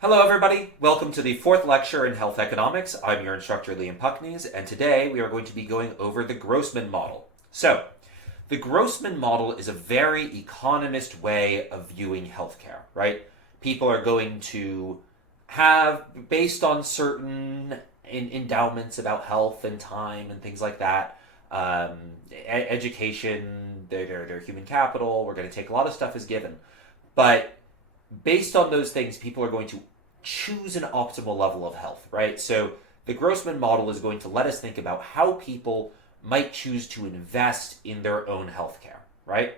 Hello, everybody. Welcome to the fourth lecture in health economics. I'm your instructor, Liam Puckneys, and today we are going to be going over the Grossman model. So, the Grossman model is a very economist way of viewing healthcare, right? People are going to have, based on certain endowments about health and time and things like that, education, their human capital, we're going to take a lot of stuff as given. But based on those things, people are going to choose an optimal level of health, right? So the Grossman model is going to let us think about how people might choose to invest in their own healthcare, right?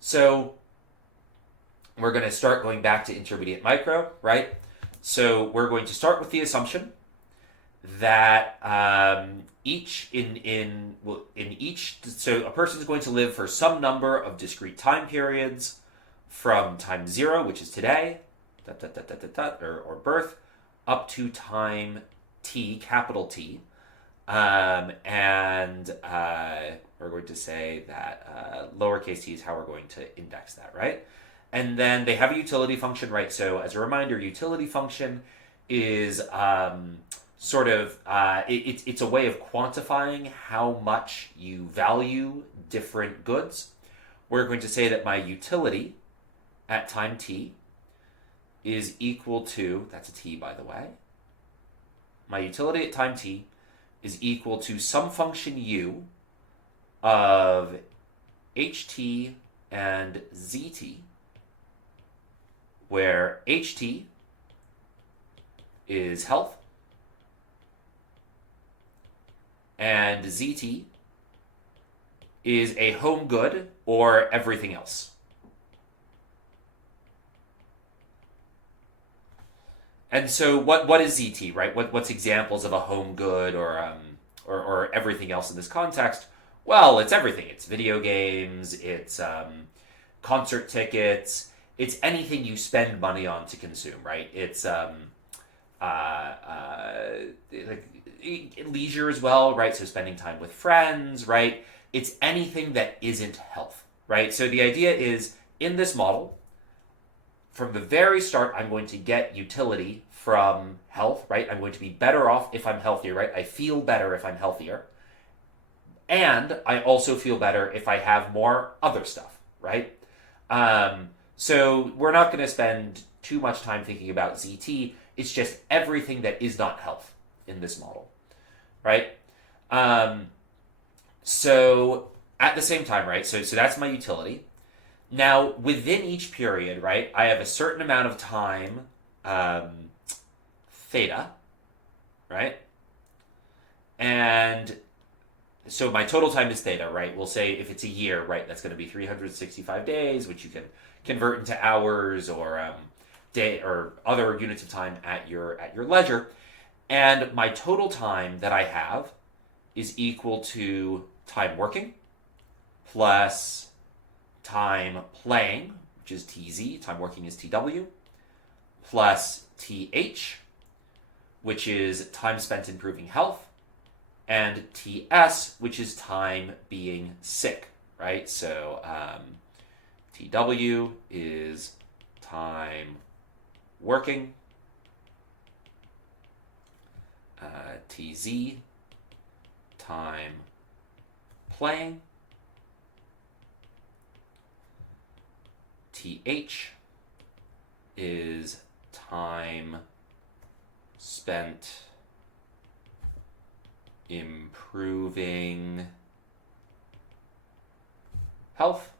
So we're going to start going back to intermediate micro, right? So we're going to start with the assumption that so a person is going to live for some number of discrete time periods from time 0, which is today, or birth, up to time t, capital T. And we're going to say that lowercase t is how we're going to index that, right? And then they have a utility function, right? So as a reminder, utility function is it's a way of quantifying how much you value different goods. We're going to say that my utility at time t is equal to, that's a t by the way, my utility at time t is equal to some function u of ht and zt, where ht is health and zt is a home good or everything else. And so what is ZT, right? What's examples of a home good or everything else in this context? Well, it's everything. It's video games, it's concert tickets, it's anything you spend money on to consume, right? It's like leisure as well, right? So spending time with friends, right? It's anything that isn't health, right? So the idea is, in this model, from the very start, I'm going to get utility from health, right? I'm going to be better off if I'm healthier, right? I feel better if I'm healthier. And I also feel better if I have more other stuff, right? So we're not going to spend too much time thinking about ZT. It's just everything that is not health in this model, right? So at the same time, right? So that's my utility. Now, within each period, right, I have a certain amount of time, theta, right? And so my total time is theta, right? We'll say if it's a year, right, that's going to be 365 days, which you can convert into hours or day or other units of time at your leisure. And my total time that I have is equal to time working plus time playing, which is TZ, time working is TW, plus TH, which is time spent improving health, and TS, which is time being sick, right? So TW is time working, TZ, time playing, TH is time spent improving health,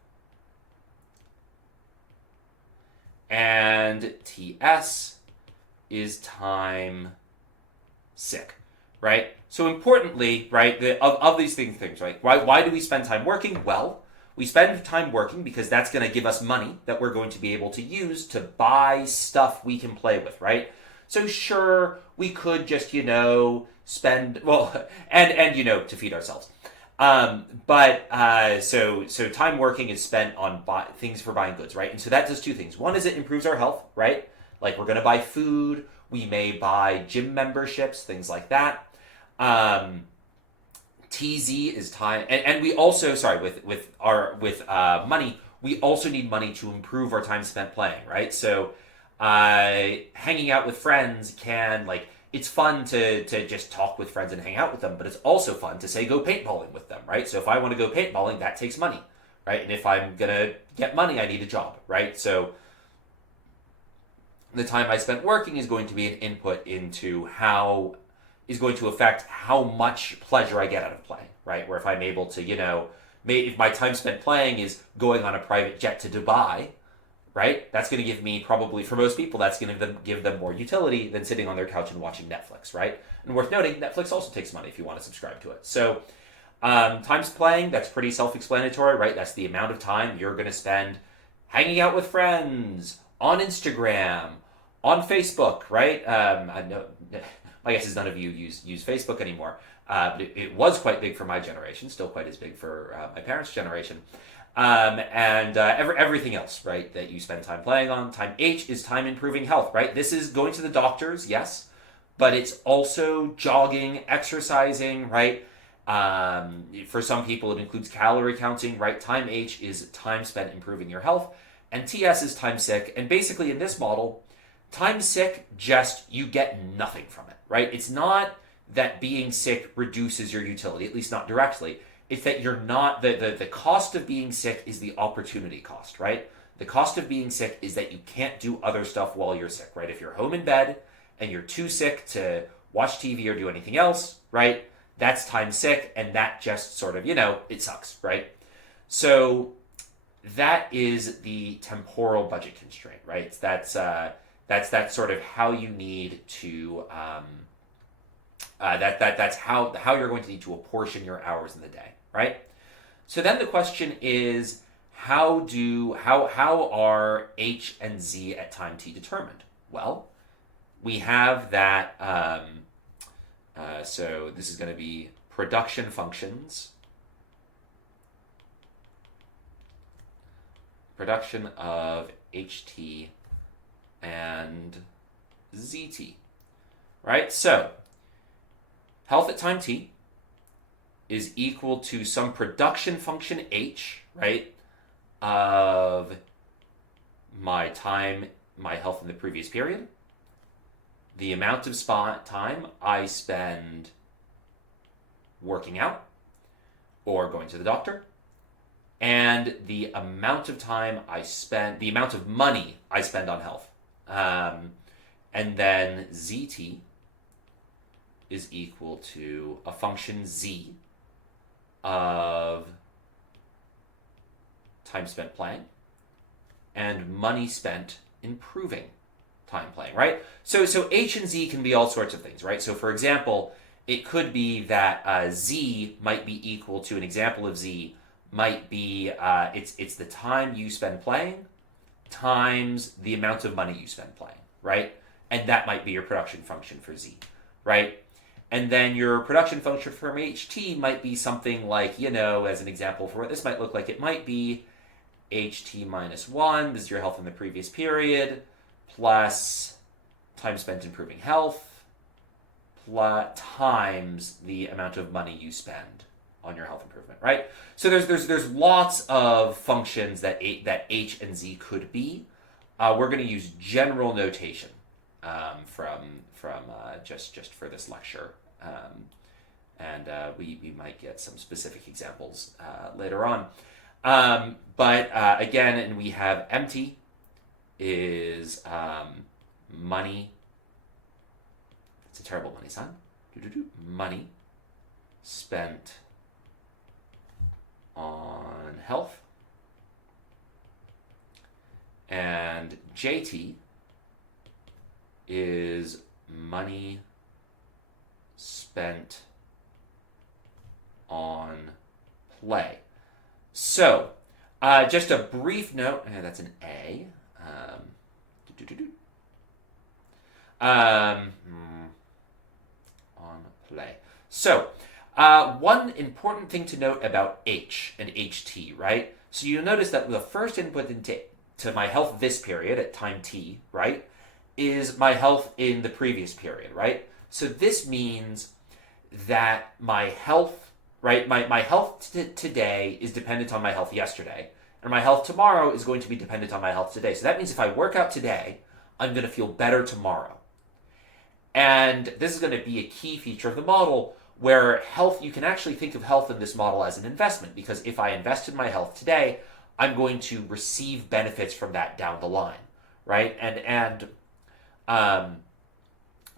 and TS is time sick, right? So importantly, right, of these things, right, why do we spend time working? Well, we spend time working because that's going to give us money that we're going to be able to use to buy stuff we can play with, right? So sure, we could just, spend, well, and to feed ourselves. So time working is spent on things for buying goods, right? And so that does two things. One is it improves our health, right? Like we're going to buy food, we may buy gym memberships, things like that. TZ is time, and we also, with money, we also need money to improve our time spent playing, right? So Hanging out with friends can, like, it's fun to just talk with friends and hang out with them, but it's also fun to say go paintballing with them, right? So if I want to go paintballing, that takes money, right? And if I'm gonna get money, I need a job, right? So the time I spent working is going to be an input into how is going to affect how much pleasure I get out of playing, right? Where if I'm able to, if my time spent playing is going on a private jet to Dubai, right? That's going to give me, probably for most people, that's going to give them more utility than sitting on their couch and watching Netflix, right? And worth noting, Netflix also takes money if you want to subscribe to it. So time's playing, that's pretty self-explanatory, right? That's the amount of time you're going to spend hanging out with friends, on Instagram, on Facebook, right? I know, my guess is none of you use Facebook anymore. But it was quite big for my generation, still quite as big for my parents' generation. Everything else, right, that you spend time playing on. Time H is time improving health, right? This is going to the doctors, yes, but it's also jogging, exercising, right? For some people, it includes calorie counting, right? Time H is time spent improving your health, and TS is time sick. And basically, in this model, time sick, just you get nothing from it, right? It's not that being sick reduces your utility, at least not directly. It's that you're not, the cost of being sick is the opportunity cost, right? The cost of being sick is that you can't do other stuff while you're sick, right? If you're home in bed and you're too sick to watch TV or do anything else, right? That's time sick, and that just sort of, it sucks, right? So that is the temporal budget constraint, right? That's sort of how you need to, that's how you're going to need to apportion your hours in the day, right? So then the question is, how are H and Z at time t determined? Well, we have that, so this is going to be production functions, production of HT and ZT, right? So health at time t is equal to some production function H, right, of my health in the previous period, the amount of time I spend working out or going to the doctor, and the amount of the amount of money I spend on health. And then ZT is equal to a function Z of time spent playing and money spent improving time playing, right? So H and Z can be all sorts of things, right? So for example, it could be that Z might be equal to, an example of Z might be, it's the time you spend playing times the amount of money you spend playing, right? And that might be your production function for Z, right? And then your production function for HT might be something like, as an example for what this might look like, it might be HT minus 1, this is your health in the previous period, plus time spent improving health, plus times the amount of money you spend on your health improvement, right? So there's lots of functions that H and Z could be. We're going to use general notation from just for this lecture, and we might get some specific examples later on. But again, and we have empty is money. It's a terrible money sign. Money spent on health. And JT is money spent on play. So, just a brief note, that's an A. On play. So, one important thing to note about H and HT, right? So you'll notice that the first input to my health this period at time t, right, is my health in the previous period, right? So this means that my health, right, my health today is dependent on my health yesterday, and my health tomorrow is going to be dependent on my health today. So that means if I work out today, I'm going to feel better tomorrow. And this is going to be a key feature of the model where health, you can actually think of health in this model as an investment, because if I invest in my health today, I'm going to receive benefits from that down the line, right? And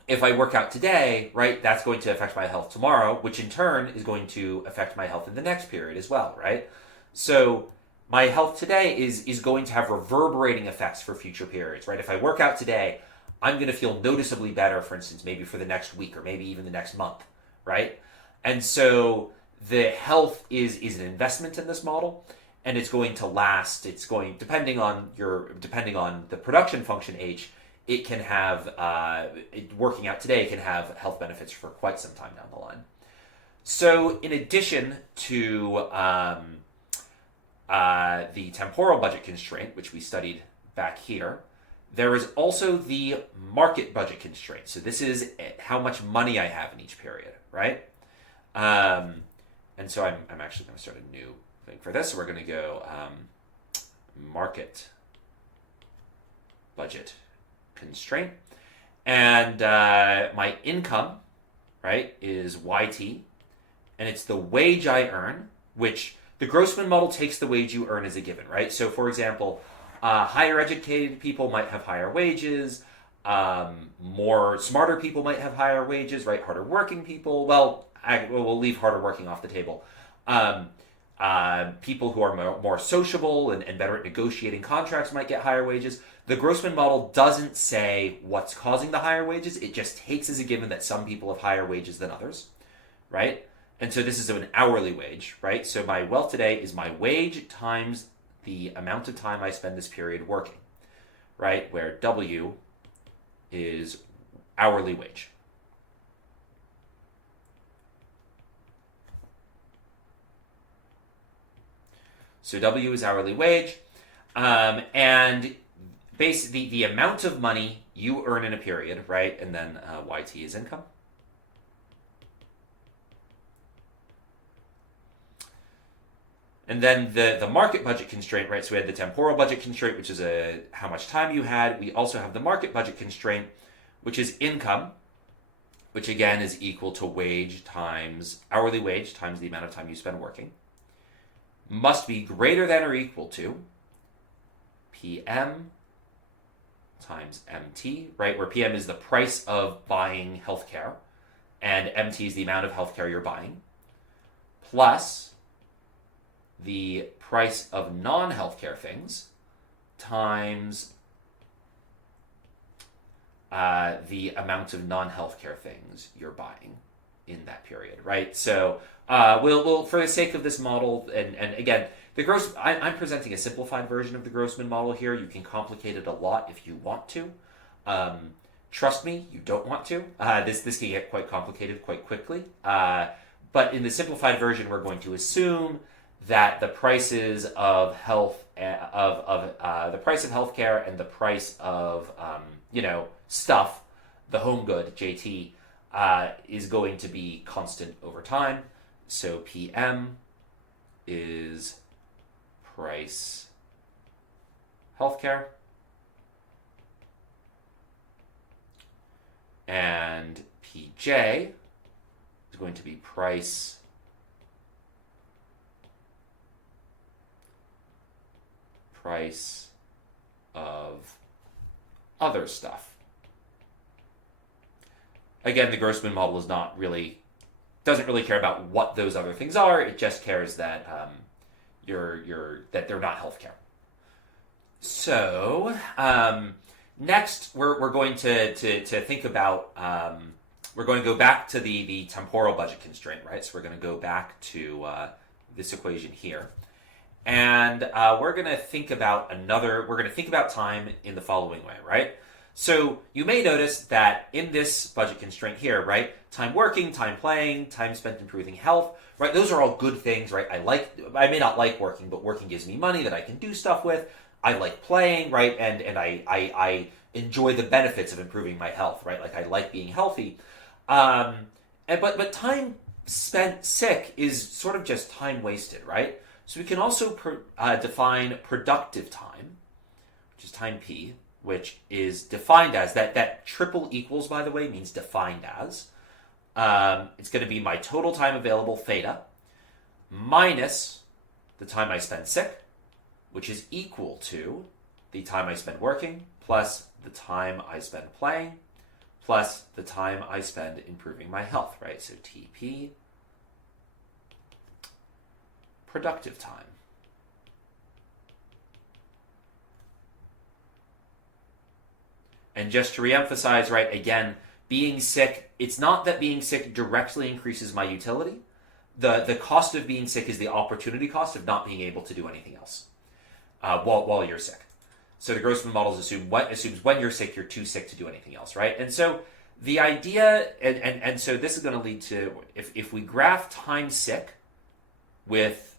if I work out today, right, that's going to affect my health tomorrow, which in turn is going to affect my health in the next period as well, right? So my health today is going to have reverberating effects for future periods, right? If I work out today, I'm going to feel noticeably better, for instance, maybe for the next week or maybe even the next month, right? And so the health is an investment in this model, and it's going to last. It's going, depending on the production function H, it can have working out today can have health benefits for quite some time down the line. So in addition to the temporal budget constraint, which we studied back here, there is also the market budget constraint. So this is how much money I have in each period, right? And so I'm actually going to start a new thing for this. So we're going to go market budget constraint. And my income, right, is YT. And it's the wage I earn, which the Grossman model takes the wage you earn as a given, right? So for example, higher educated people might have higher wages. More smarter people might have higher wages, right? Harder working people, we'll leave harder working off the table. People who are more sociable and better at negotiating contracts might get higher wages. The Grossman model doesn't say what's causing the higher wages. It just takes as a given that some people have higher wages than others, right? And so this is an hourly wage, right? So my wealth today is my wage times the amount of time I spend this period working, right? Where W is hourly wage. So W is hourly wage, and basically the amount of money you earn in a period, right? And then YT is income. And then the market budget constraint, right? So we had the temporal budget constraint, which is how much time you had. We also have the market budget constraint, which is income, which again is equal to wage times hourly wage times the amount of time you spend working. Must be greater than or equal to PM times MT, right? Where PM is the price of buying healthcare, and MT is the amount of healthcare you're buying, plus the price of non-healthcare things times the amount of non-healthcare things you're buying in that period, right? So we'll for the sake of this model, and again, I'm presenting a simplified version of the Grossman model here. You can complicate it a lot if you want to. Trust me, you don't want to. This can get quite complicated quite quickly. But in the simplified version, we're going to assume that the prices of health, the price of healthcare and the price of stuff, the home good JT, is going to be constant over time. So PM is price healthcare, and PJ is going to be price of other stuff. Again, the Grossman model doesn't really care about what those other things are. It just cares that that they're not healthcare. So next, we're going to think about we're going to go back to the temporal budget constraint, right? So we're going to go back to this equation here. And we're going to think about time in the following way, right? So you may notice that in this budget constraint here, right, time working, time playing, time spent improving health, right, those are all good things, right? I may not like working, but working gives me money that I can do stuff with. I like playing, right, and I enjoy the benefits of improving my health, right? Like I like being healthy. But time spent sick is sort of just time wasted, right? So we can also define productive time, which is time P, which is defined as, that triple equals, by the way, means defined as. It's going to be my total time available, theta, minus the time I spend sick, which is equal to the time I spend working, plus the time I spend playing, plus the time I spend improving my health, right? So TP, productive time. And just to reemphasize, right, again, being sick, it's not that being sick directly increases my utility. The cost of being sick is the opportunity cost of not being able to do anything else while you're sick. So the Grossman models assumes when you're sick, you're too sick to do anything else, right? And so the idea, and so this is going to lead to, if we graph time sick with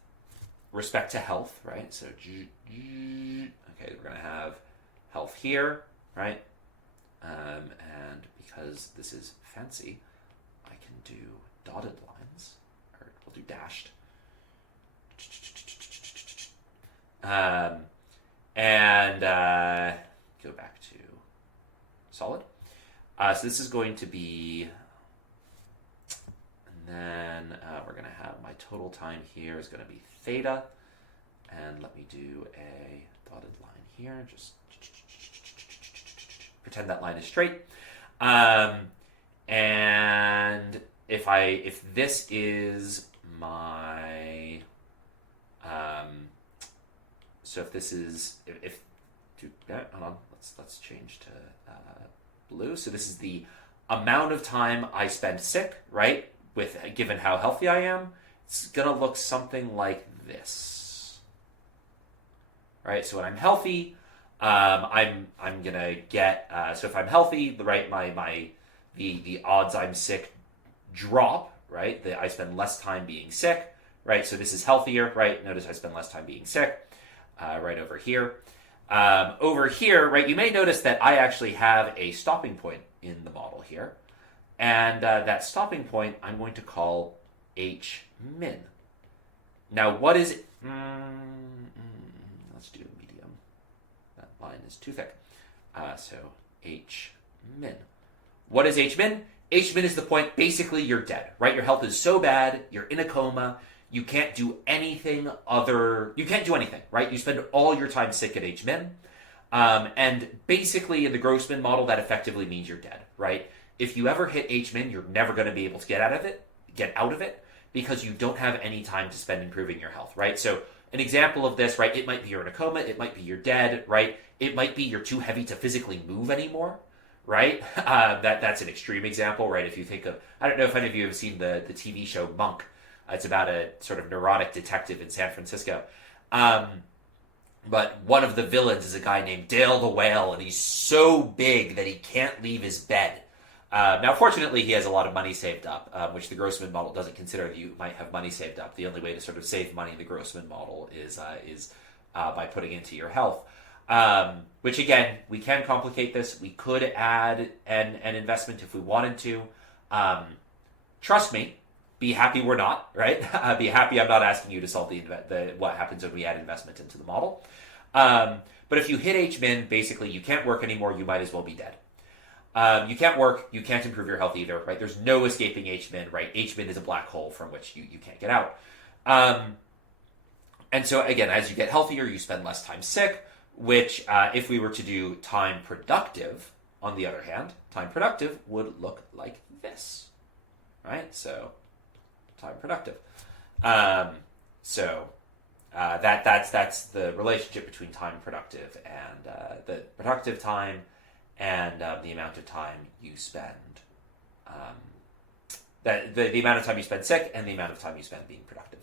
respect to health, right? So, okay, we're going to have health here, right? And because this is fancy, I can do dotted lines, or we'll do dashed. And go back to solid. So this is going to be, and then we're going to have my total time here is going to be theta. And let me do a dotted line here, just pretend that line is straight. And if this is my, so if this is, hold on, let's change to blue. So this is the amount of time I spend sick, right? Given how healthy I am, it's gonna look something like this, right? So when I'm healthy, I'm gonna get so if I'm healthy, right, the odds I'm sick drop, right? I spend less time being sick, right? So this is healthier, right? Notice I spend less time being sick, right over here. Over here, right, you may notice that I actually have a stopping point in the model here, and that stopping point I'm going to call H min. Now, what is it? Let's do medium. That line is too thick. So H min. What is H min? H min is the point, basically you're dead, right? Your health is so bad, you're in a coma, you can't do anything, right? You spend all your time sick at H min. And basically in the Grossman model, that effectively means you're dead, right? If you ever hit H min, you're never going to be able to get out of it, because you don't have any time to spend improving your health, right? So an example of this, right, it might be you're in a coma, it might be you're dead, right? It might be you're too heavy to physically move anymore, right? That's an extreme example, right? If you think of, I don't know if any of you have seen the TV show Monk. It's about a sort of neurotic detective in San Francisco. But one of the villains is a guy named Dale the Whale, and he's so big that he can't leave his bed. Now, fortunately, he has a lot of money saved up, which the Grossman model doesn't consider that you might have money saved up. The only way to sort of save money in the Grossman model is by putting into your health. Which, again, we can complicate this. We could add an investment if we wanted to. Trust me, be happy we're not, right? Be happy I'm not asking you to solve what happens when we add investment into the model. But if you hit H min, basically you can't work anymore, you might as well be dead. You can't work, you can't improve your health either, right? There's no escaping H min, right? H min is a black hole from which you can't get out. And so again, as you get healthier, you spend less time sick, which if we were to do time productive, on the other hand, time productive would look like this, right? So time productive. That's the relationship between time productive and the productive time and the amount of time you spend. The amount of time you spend sick and the amount of time you spend being productive.